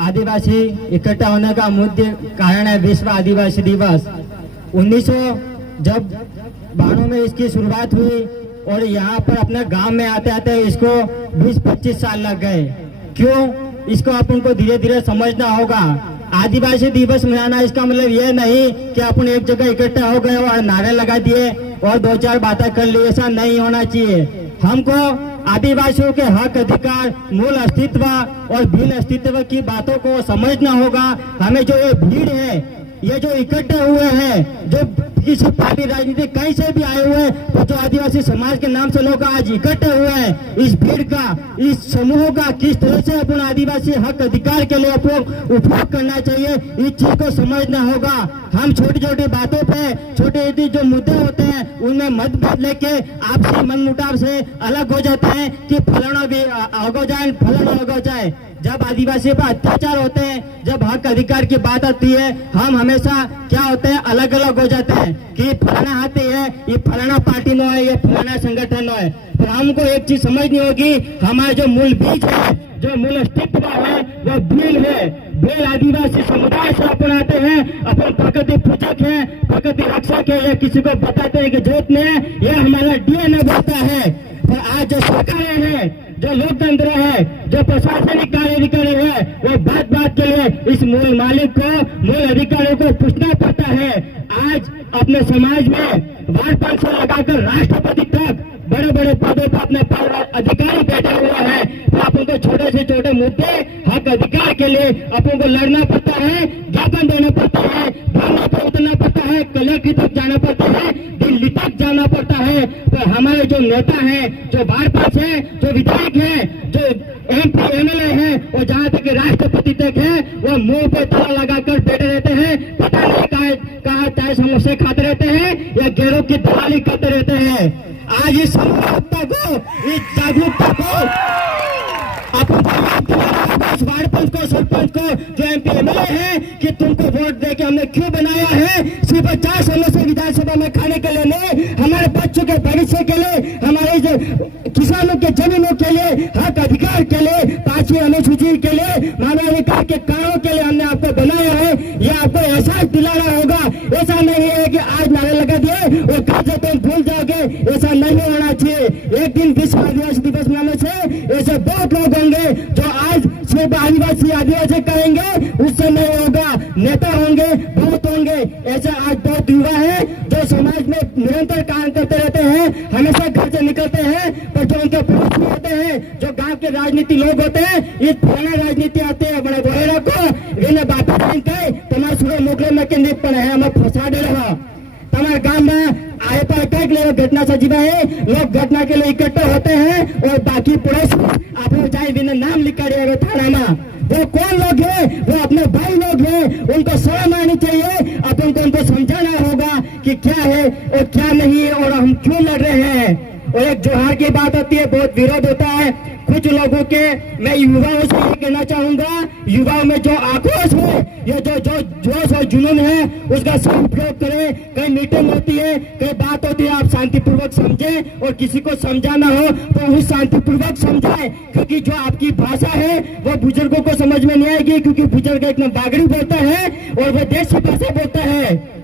आदिवासी इकट्ठा होने का मुद्दे कारण है विश्व आदिवासी दिवस। 1992 में इसकी शुरुआत हुई और यहाँ पर अपने गांव में आते आते इसको 20-25 साल लग गए। क्यों? इसको अपन को धीरे धीरे समझना होगा। आदिवासी दिवस मनाना इसका मतलब ये नहीं कि अपन एक जगह इकट्ठा हो गए और नारे लगा दिए और 2-4 बातें कर ली, ऐसा नहीं होना चाहिए। हमको आदिवासियों के हक, अधिकार, मूल अस्तित्व और भिन्न अस्तित्व की बातों को समझना होगा। हमें जो ये भीड़ है, ये जो इकट्ठे हुए हैं, जो किसी पार्टी राजनीति कहीं से भी आए हुए हैं, तो जो आदिवासी समाज के नाम से लोग आज इकट्ठे हुए हैं, इस भीड़ का, इस समूह का किस तरह से अपन आदिवासी हक अधिकार के लिए उपयोग करना चाहिए, इस चीज को समझना होगा। हम छोटी छोटी बातों पे, छोटे छोटे जो मुद्दे होते हैं उनमें मतभेद लेके आपसी मनमुटाव से अलग हो जाते हैं कि फलाना भी हो जाए, फलाना हो जाए। जब आदिवासी पर अत्याचार होते हैं, जब हक अधिकार की बात आती है, हम हमेशा क्या होते हैं, अलग अलग हो जाते हैं कि फलाना हाथी है, ये फलाना पार्टी नो है, ये फलाना संगठन नो है। पर हमको एक चीज समझनी होगी, हमारा जो मूल बीज है, जो मूल अस्तित्व है, वो भील है। भील आदिवासी समुदाय से अपन आते हैं, अपन प्रकृति पूजक है, प्रकृति रक्षक है, ये किसी को बताते हैं कि जरूरत नहीं है, ये हमारा डीएनए बोलता है। पर आज जो सरकारें हैं, जो लोकतंत्र है, जो प्रशासनिक कार्याधिकारी है, वो बात बात के लिए इस मूल मालिक को, मूल अधिकारियों को पूछना पड़ता है। आज अपने समाज में वार्ड पार्षद से लगाकर राष्ट्रपति तक बड़े बड़े पदों पर अपने अधिकारी बैठे हुए हैं, तो अपन को छोटे से छोटे मुद्दे, हक अधिकार के लिए अपन को लड़ना पड़ता है, ज्ञापन देना पड़ता है, धरना पर उतरना पड़ता है, कलेक्टर तक जाना पड़ता है, दिल्ली तक जाना पड़ता है। तो हमारे जो नेता हैं, जो वार्ड पार्षद है, जो विधायक है, जो MP MLA है और जहाँ तक राष्ट्रपति तक है, वो मुंह पे ताला लगाकर बैठे रहते हैं। पता नहीं कहाँ चाय समोसे खाते रहते हैं या गेरों की दलाली करते रहते हैं। आज इस जागरूकता को, इस जागरूकता को अपन वार्ड पंच को, सरपंच को, जो MP MLA है, कि तुमको वोट दे के हमने क्यों बनाया है? सिर्फ 4 सालों से विधानसभा में खाने के लिए नहीं, हमारे बच्चों के भविष्य के लिए, हमारे किसानों के जमीनों के लिए, हक अधिकार के लिए, 5वीं अनुसूची के लिए, मानवाधिकार के कारणों के लिए हमने आपको बनाया है। ये आपको एहसास दिलाना होगा। ऐसा नहीं है कि आज नारे लगा दिए और कल से तुम भूल जाओगे, ऐसा नहीं होना चाहिए। एक दिन विश्व आदिवासी दिवस मनाने से ऐसे बहुत लोग होंगे जो आज सिर्फ आदिवासी करेंगे, उससे नहीं होगा। नेता होंगे, बहुत होंगे। ऐसे आज बहुत युवा है जो समाज में निरंतर काम करते रहते हैं, हमेशा घर से निकलते हैं, पर जो उनके पड़ोस में होते हैं, जो गांव के राजनीति लोग होते हैं, ये पुराना राजनीति आते हैं, बड़े बड़े को इन्हें बापा कहे तुम्हारे सुबह मोकले में के निप पर है, हमें फंसा दे रहा। हमारे गांव में आए पर कई घटना सजीवा है, लोग घटना के लिए इकट्ठे होते हैं और बाकी पड़ोस आप चाहे बिना नाम लिख कर थाना में, वो कौन लोग है? वो अपने भाई लोग हैं, उनको शर्म आनी चाहिए। अपन को उनको समझाना होगा कि क्या है और क्या नहीं है और हम क्यों लड़ रहे हैं। और एक जोहार की बात आती है, बहुत विरोध होता है कुछ लोगों के। मैं युवाओं से ये कहना चाहूंगा, युवाओं में जो आक्रोश है, ये जो जोश और जुनून है, उसका सही उपयोग करें। कहीं मीटिंग होती है, कहीं बात होती है, आप शांतिपूर्वक समझें और किसी को समझाना हो तो उस शांतिपूर्वक समझाएं, क्योंकि जो आपकी भाषा है वो बुजुर्गों को समझ में नहीं आएगी, क्योंकि बुजुर्ग एक बागड़ी बोलता है और वो देसी भाषा बोलता है।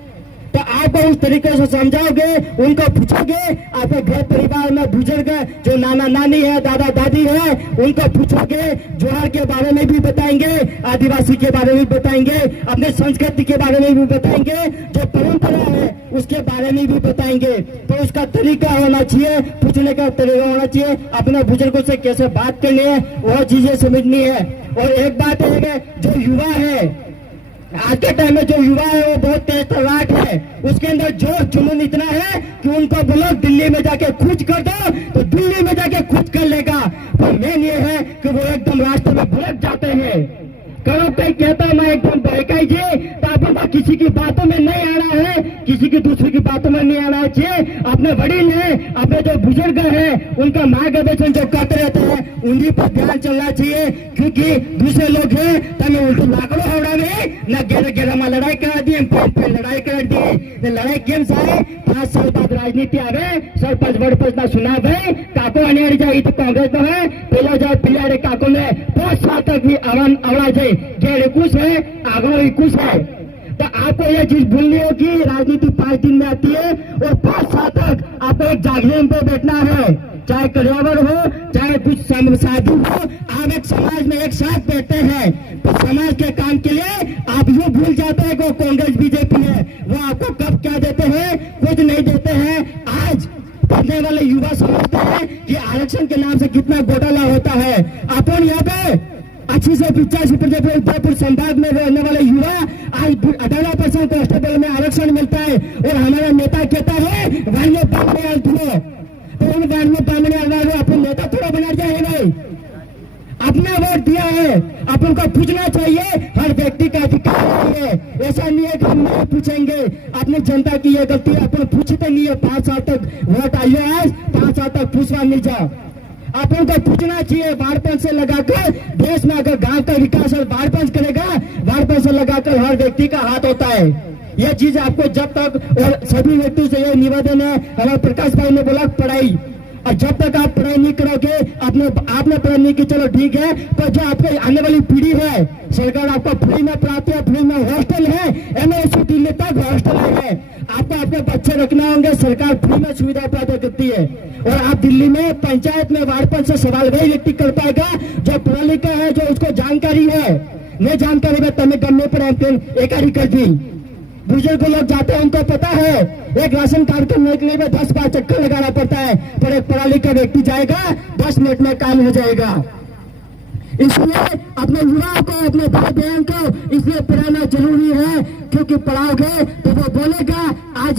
तो आपको उस तरीके से समझाओगे, उनको पूछोगे। आपके घर परिवार में बुजुर्ग जो नाना नानी है, दादा दादी है, उनको पूछोगे, जोहार के बारे में भी बताएंगे, आदिवासी के बारे में भी बताएंगे, अपने संस्कृति के बारे में भी बताएंगे, जो परंपरा है उसके बारे में भी बताएंगे। तो उसका तरीका होना चाहिए, पूछने का तरीका होना चाहिए, अपने बुजुर्गों से कैसे बात करनी है वह चीजें समझनी है। और एक बात है, जो युवा है आज के टाइम में, जो युवा है वो बहुत तेज तर्राट है, उसके अंदर जोश जुनून इतना है कि उनको बोलो दिल्ली में जाके खुद कर दो तो दिल्ली में जाके खुद कर लेगा। पर मेन ये है कि वो एकदम रास्ते में भटक जाते हैं। करो कहीं कहता मैं एकदम बहकाई जी, तो अपन किसी की बातों में नहीं आ रहा है, किसी की दूसरी की बातों में समझ नहीं आना चाहिए। अपने वडील है, अपने जो बुजुर्ग है, उनका मार्गदर्शन जो करते रहते हैं उन्हीं पर ध्यान चलना चाहिए, क्योंकि दूसरे लोग हैं तमें उल्टू लाकड़ो हवड़ावे न गेरा गेरा में लड़ाई करा दी, लड़ाई कर दी। लड़ाई केम सारे 5 साल बाद राजनीति आवे, सरपंच वड़पंच ना सुना भाई काको अनियारी जाए तो कांग्रेस में है, पहला जाए पिलारे काको ने 5 साल तक भी अवड़ा जाए गेरे कुछ है, आगो कुछ है। तो आपको यह चीज भूलनी होगी, राजनीति 5 दिन में आती है और 5 साल तक आपको एक जागरण पे बैठना है, चाहे करियावर हो चाहे कुछ शादी हो, आप एक समाज में एक साथ बैठते हैं। तो समाज के काम के लिए आप यूँ भूल जाते हैं कि कांग्रेस बीजेपी है, वो आपको कब क्या देते हैं, कुछ नहीं देते हैं। आज पढ़ने वाले युवा समझते हैं कि आरक्षण के नाम से कितना घोटाला होता है। अपन यहाँ पे 80 से 85% उदयपुर संभाग में रहने वाले युवा आज 18% कांस्टेबल में आरक्षण मिलता है, और हमारा नेता कहता है वाणिज्य पामने आलतुलो, तो उन वाणिज्य पामने आलतुलो अपन नेता थोड़ा बना जाए भाई, अपना वोट दिया है, अपन को पूछना चाहिए, हर व्यक्ति का अधिकार है। ऐसा नहीं है कि हम नहीं पूछेंगे, अपनी जनता की ये गलती है, अपन पूछते नहीं है। 5 साल तक वोट आइए, आज 5 साल तक पूछवा नहीं जाओ, अपन को पूछना चाहिए। बाढ़पन से लगाकर देश में अगर गांव का विकास और बाढ़पन करेगा, बाढ़पन से लगाकर हर व्यक्ति का हाथ होता है। यह चीज आपको जब तक, और सभी व्यक्तियों से यह निवेदन है, हमारे प्रकाश भाई ने बोला पढ़ाई, और जब तक आप पढ़ाई नहीं करोगे, आपने पढ़ाई नहीं की चलो ठीक है, पर जो आपके आने वाली पीढ़ी है, सरकार आपको फ्री में पढ़ाती है, फ्री में हॉस्टल है, MA तक हॉस्टल है, आपको अपने बच्चे रखना होंगे, सरकार फ्री में सुविधा प्रदान करती है। और आप दिल्ली में पंचायत में वार्डपन से सवाल वही व्यक्ति कर पाएगा जो पढ़ा लिखा है, जो उसको जानकारी है। नहीं जानकारी में तमें गन्ने पर एकारी कर दी, बुजुर्ग लोग जाते हैं उनको पता है, एक राशन कार्ड करने के लिए 10 बार चक्कर लगाना पड़ता है, पर एक पढ़ा लिखा व्यक्ति जाएगा 10 मिनट में काम हो जाएगा। इसलिए अपने युवाओं को, अपने भाई बहन को इसलिए पढ़ाना जरूरी है, क्योंकि पढ़ाओगे तो वो बोलेगा आज